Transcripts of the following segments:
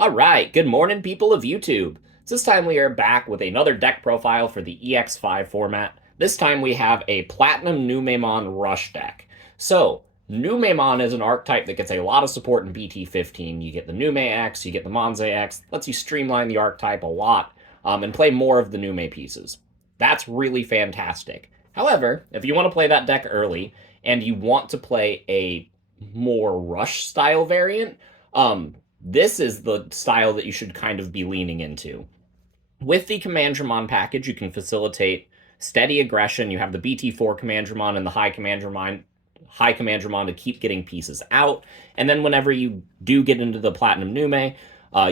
All right, good morning, people of YouTube. This time we are back with another deck profile for the Ex5 format. This time we have a Platinumnumemon Rush deck. So, Numemon is an archetype that gets a lot of support in BT15. You get the Nume X, you get the Monze X, lets you streamline the archetype a lot, and play more of the Nume pieces. That's really fantastic. However, if you want to play that deck early, and you want to play a more Rush style variant, this is the style that you should kind of be leaning into. With the Commandramon package, you can facilitate steady aggression. You have the BT4 Commandramon and the Hi-commandramon to keep getting pieces out. And then whenever you do get into the Platinum Nume,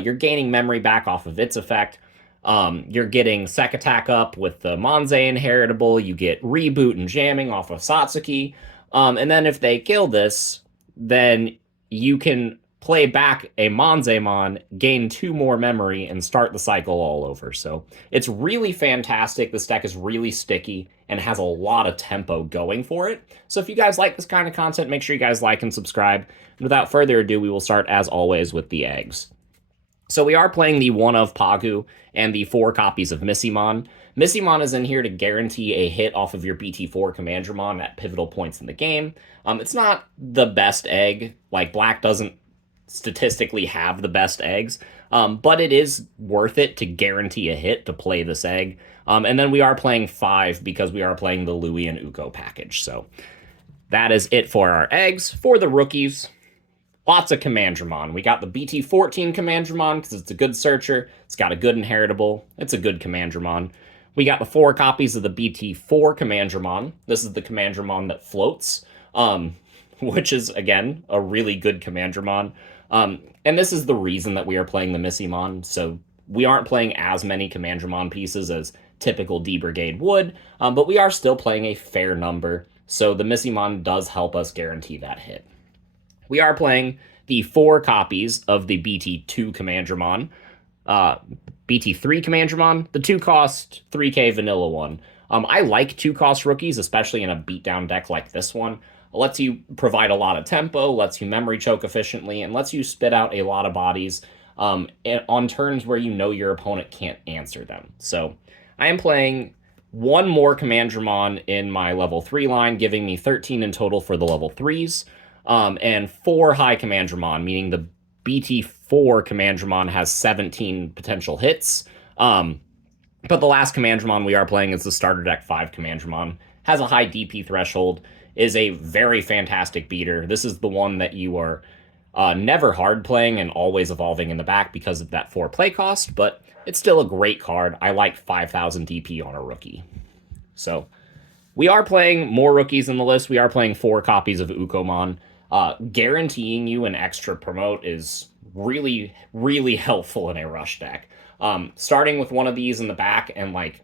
you're gaining memory back off of its effect. You're getting Sec Attack up with the Monze Inheritable. You get Reboot and Jamming off of Satsuki. And then if they kill this, then you can play back a Monzemon, gain 2 more memory, and start the cycle all over. So it's really fantastic. This deck is really sticky and has a lot of tempo going for it. So if you guys like this kind of content, make sure you guys like and subscribe. And without further ado, we will start, as always, with the eggs. So we are playing the 1 of Pagu and the 4 copies of Missimon. Missimon is in here to guarantee a hit off of your BT4 Commandramon at pivotal points in the game. It's not the best egg. Like, Black doesn't statistically have the best eggs, but it is worth it to guarantee a hit to play this egg. And then we are playing 5 because we are playing the Louis and Ukko package. So that is it for our eggs. For the rookies, lots of Commandramon. We got the BT14 Commandramon because it's a good searcher. It's got a good inheritable. It's a good Commandramon. We got the 4 copies of the BT4 Commandramon. This is the Commandramon that floats, which is, again, a really good Commandramon. And this is the reason that we are playing the Missimon. So we aren't playing as many Commandramon pieces as typical D-brigade would, but we are still playing a fair number. So the Missimon does help us guarantee that hit. We are playing the 4 copies of the BT2 Commandramon, BT3 Commandramon, the 2-cost 3K vanilla one. I like 2-cost rookies, especially in a beatdown deck like this one. It lets you provide a lot of tempo, lets you memory choke efficiently, and lets you spit out a lot of bodies on turns where you know your opponent can't answer them. So I am playing 1 more Commandramon in my level 3 line, giving me 13 in total for the level 3s, and 4 Hi-commandramon, meaning the BT4 Commandramon has 17 potential hits. But the last Commandramon we are playing is the starter deck 5 Commandramon. Has a high DP threshold, is a very fantastic beater. This is the one that you are never hard playing and always evolving in the back because of that 4 play cost, but it's still a great card. I like 5,000 DP on a rookie. So we are playing more rookies in the list. We are playing 4 copies of Ukkomon. Guaranteeing you an extra promote is really, really helpful in a rush deck. Starting with one of these in the back and like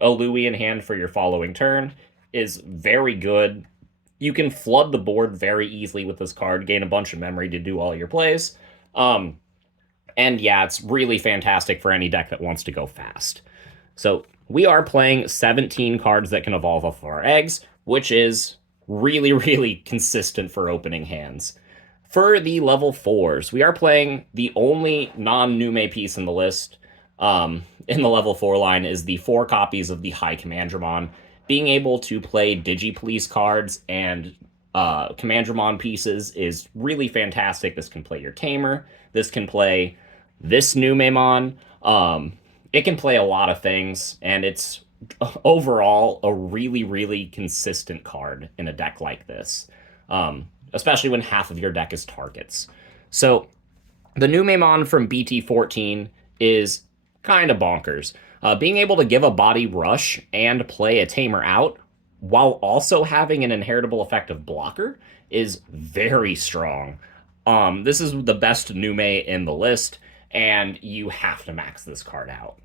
a Louis in hand for your following turn is very good. You can flood the board very easily with this card, gain a bunch of memory to do all your plays. And yeah, it's really fantastic for any deck that wants to go fast. So we are playing 17 cards that can evolve off of our eggs, which is really, really consistent for opening hands. For the level 4s, we are playing the only non-Nume piece in the list in the level 4 line is the 4 copies of the Hi-commandramon. Being able to play Digi-Police cards and Commandramon pieces is really fantastic. This can play your Tamer. This can play this Numemon. It can play a lot of things, and it's overall a really, really consistent card in a deck like this, especially when half of your deck is targets. So the Numemon from BT14 is kind of bonkers. Being able to give a body rush and play a Tamer out while also having an inheritable effect of blocker is very strong. This is the best Nume in the list, and you have to max this card out.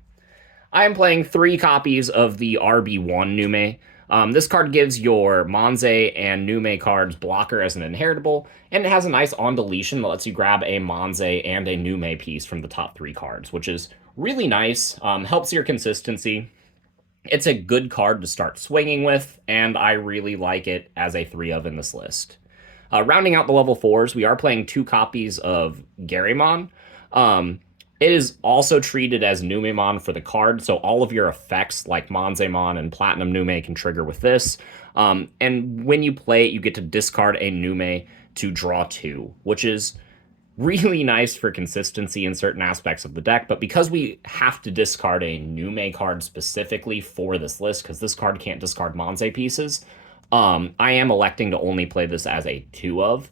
I am playing 3 copies of the RB1 Nume. This card gives your Monze and Nume cards blocker as an inheritable, and it has a nice on-deletion that lets you grab a Monze and a Nume piece from the top 3 cards, which is really nice, helps your consistency. It's a good card to start swinging with, and I really like it as a 3 of in this list. Rounding out the level 4s, we are playing 2 copies of Garymon. It is also treated as Numemon for the card, so all of your effects like Monzaemon and Platinum Nume can trigger with this. And when you play it, you get to discard a Nume to draw two, which is really nice for consistency in certain aspects of the deck. But because we have to discard a Nume card specifically for this list, because this card can't discard Monze pieces, I am electing to only play this as a two of.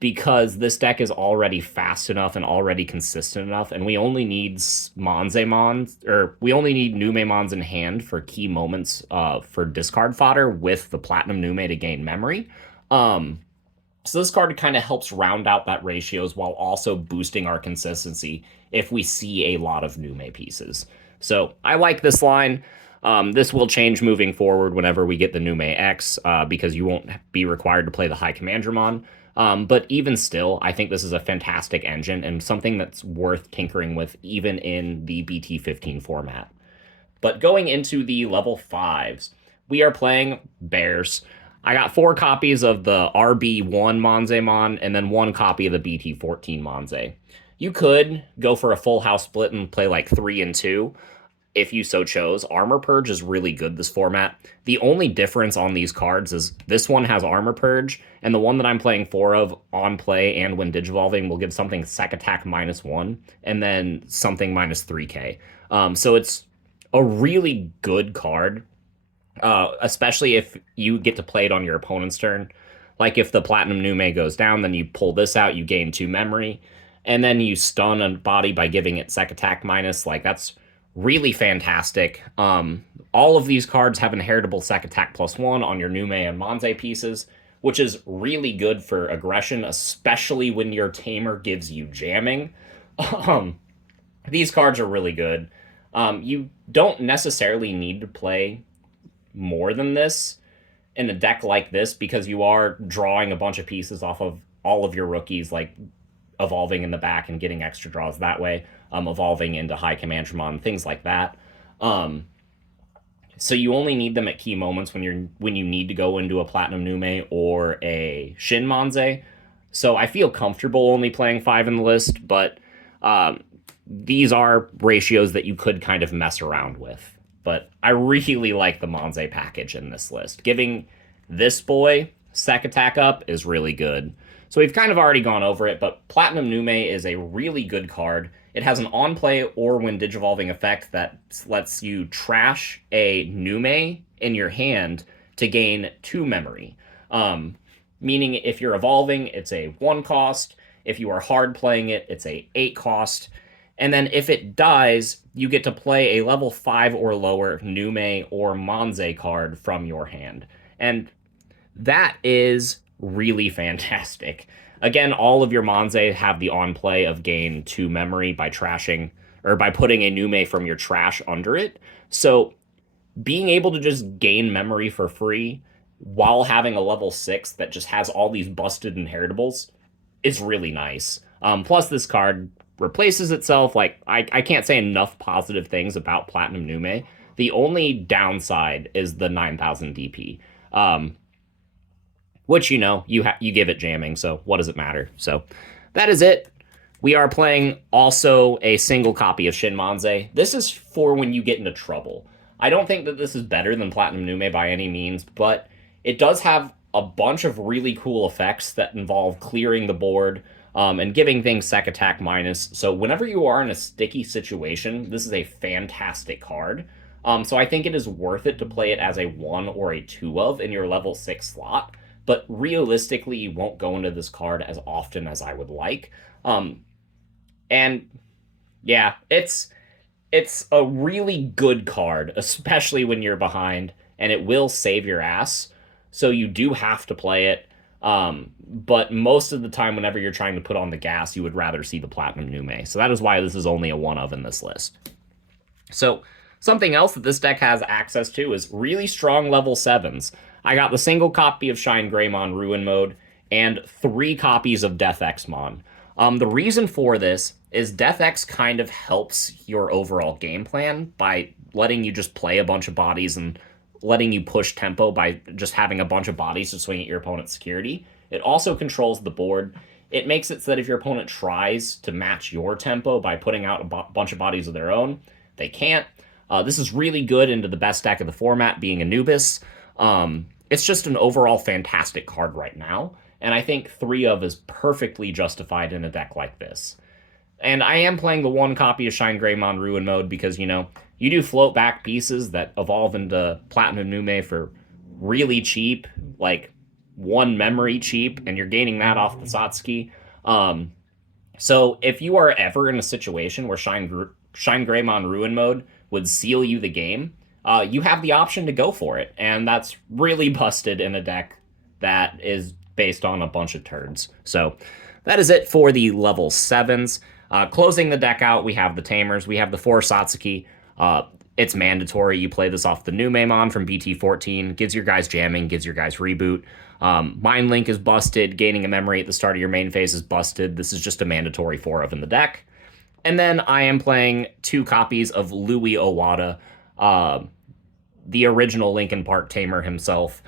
Because this deck is already fast enough and already consistent enough, and we only need Monzaemons, or we only need Numemons in hand for key moments for discard fodder with the Platinum Nume to gain memory. So this card kind of helps round out that ratios while also boosting our consistency if we see a lot of Nume pieces. So I like this line. This will change moving forward whenever we get the Nume X, because you won't be required to play the Hi-commandramon. But even still, I think this is a fantastic engine and something that's worth tinkering with even in the BT15 format. But going into the level 5s, we are playing Bears. I got 4 copies of the RB1 Monzaemon and then 1 copy of the BT14 Monze. You could go for a full house split and play like 3 and 2, if you so chose. Armor Purge is really good this format. The only difference on these cards is this one has Armor Purge, and the one that I'm playing 4 of on play and when Digivolving will give something Sec Attack -1, and then something -3k. So it's a really good card, especially if you get to play it on your opponent's turn. Like if the Platinum Nume goes down, then you pull this out, you gain 2 memory, and then you stun a body by giving it Sec Attack -. Like that's really fantastic. All of these cards have inheritable Sec Attack +1 on your Nume and Monze pieces, which is really good for aggression, especially when your Tamer gives you jamming. These cards are really good. You don't necessarily need to play more than this in a deck like this because you are drawing a bunch of pieces off of all of your rookies, like evolving in the back and getting extra draws that way, evolving into Hi-commandramon, things like that. So you only need them at key moments when you need to go into a Platinum Nume or a Shin Monze. So I feel comfortable only playing 5 in the list, but these are ratios that you could kind of mess around with. But I really like the Monze package in this list. Giving this boy Sec Attack up is really good. So we've kind of already gone over it, but Platinum Nume is a really good card. It has an on-play or when Digivolving effect that lets you trash a Nume in your hand to gain 2 memory. Meaning if you're evolving, it's a 1 cost. If you are hard playing it, it's a 8 cost. And then if it dies, you get to play a level 5 or lower Nume or Monze card from your hand. And that is really fantastic. Again, all of your Monze have the on play of gain 2 memory by trashing or by putting a Nume from your trash under it. So being able to just gain memory for free while having a level 6 that just has all these busted inheritables is really nice. Plus, this card replaces itself. Like, I can't say enough positive things about Platinum Nume. The only downside is the 9,000 DP. Which, you know, you give it jamming, so what does it matter? So that is it. We are playing also a single copy of Shin Monze. This is for when you get into trouble. I don't think that this is better than Platinum Nume by any means, but it does have a bunch of really cool effects that involve clearing the board and giving things Sec Attack -. So whenever you are in a sticky situation, this is a fantastic card. So I think it is worth it to play it as a 1 or a 2 of in your level 6 slot. But realistically, you won't go into this card as often as I would like. And yeah, it's a really good card, especially when you're behind, and it will save your ass. So you do have to play it. But most of the time, whenever you're trying to put on the gas, you would rather see the Platinum Nume. So that is why this is only a 1 of in this list. So something else that this deck has access to is really strong level 7s. I got the single copy of Shine Greymon Ruin Mode and 3 copies of Death X-Mon. The reason for this is Death X kind of helps your overall game plan by letting you just play a bunch of bodies and letting you push tempo by just having a bunch of bodies to swing at your opponent's security. It also controls the board. it makes it so that if your opponent tries to match your tempo by putting out a bunch of bodies of their own, they can't. This is really good into the best deck of the format, being Anubis. It's just an overall fantastic card right now, and I think 3 of is perfectly justified in a deck like this. And I am playing the 1 copy of Hi-commandramon Ruin Mode because, you know, you do float back pieces that evolve into Platinumnumemon for really cheap, like 1 memory cheap, and you're gaining that off the Satsuki. So if you are ever in a situation where Hi-commandramon Ruin Mode would seal you the game, you have the option to go for it, and that's really busted in a deck that is based on a bunch of turds. So that is it for the level 7s. Closing the deck out, we have the Tamers, we have the 4 Satsuki. It's mandatory. You play this off the Numemon from BT14, gives your guys jamming, gives your guys reboot. Mind Link is busted, gaining a memory at the start of your main phase is busted. This is just a mandatory 4 of in the deck. And then I am playing 2 copies of Louis Owada, the original Linkin Park Tamer himself.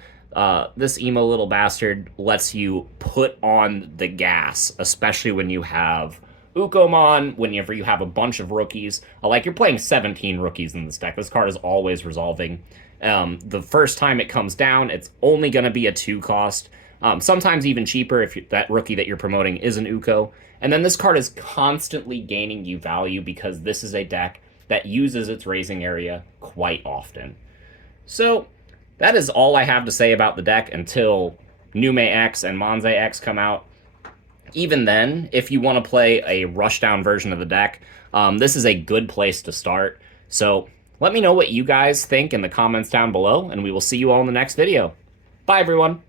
This emo little bastard lets you put on the gas, especially when you have Ukkomon, whenever you have a bunch of rookies. Like, you're playing 17 rookies in this deck. This card is always resolving. The first time it comes down, it's only going to be a 2 cost. Sometimes even cheaper if that rookie that you're promoting is an Ukko. And then this card is constantly gaining you value because this is a deck that uses its raising area quite often. So that is all I have to say about the deck until Nume X and Monze X come out. Even then, if you want to play a rushdown version of the deck, this is a good place to start. So let me know what you guys think in the comments down below, and we will see you all in the next video. Bye, everyone!